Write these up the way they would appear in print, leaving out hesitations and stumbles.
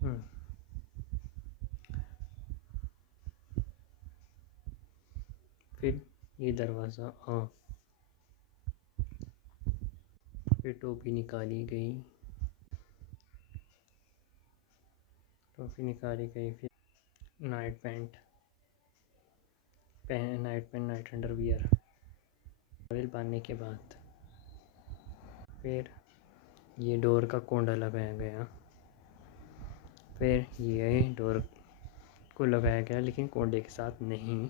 हम्म, फिर ये दरवाज़ा फिर टोपी निकाली गई, टोपी निकाली गई। फिर night pant night underwear towel बांधने के बाद फिर ये डोर का कोंडा लगाया गया। फिर ये डोर को लगाया गया लेकिन कोंडे के साथ नहीं।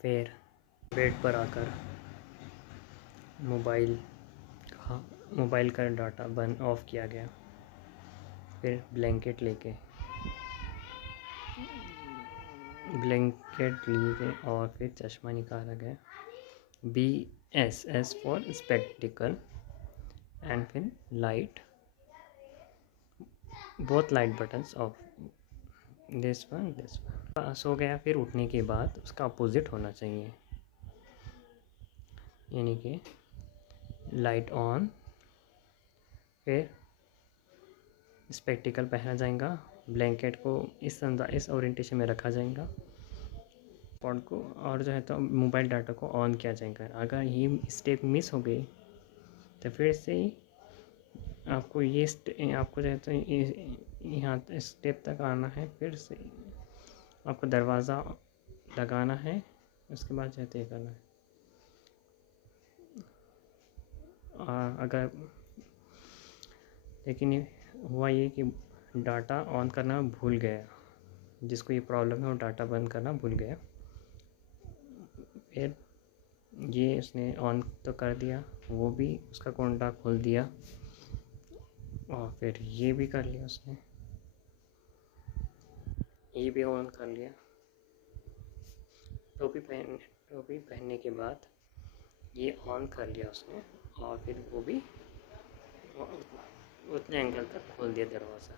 फिर बेड पर आकर मोबाइल का डाटा बंद ऑफ किया गया। फिर ब्लैंकेट लिए गए और फिर चश्मा निकाला गया, BSS फॉर स्पेक्टिकल। एंड फिर light, both light buttons of, this one pass हो गया। फिर उठने के बाद उसका अपोजिट होना चाहिए, यानी कि लाइट ऑन, फिर स्पेक्टिकल पहना जाएगा, ब्लैंकेट को इस ओरिएंटेशन में रखा जाएगा, पॉड को, और जो है तो मोबाइल डाटा को ऑन किया जाएगा। अगर ये स्टेप मिस हो गई तो फिर से आपको आपको जो है तो यहाँ स्टेप तक आना है। फिर से आपको दरवाज़ा लगाना है, उसके बाद जो है तो ये करना है। अगर लेकिन हुआ ये कि डाटा ऑन करना भूल गया, जिसको ये प्रॉब्लम है वो डाटा बंद करना भूल गया। फिर ये उसने ऑन तो कर दिया, वो भी उसका कोंडा खोल दिया, और फिर ये भी कर लिया उसने, ये भी ऑन कर लिया। टोपी पहनने के बाद ये ऑन कर लिया उसने, और फिर वो भी उतने एंगल तक खोल दिया दरवाज़ा।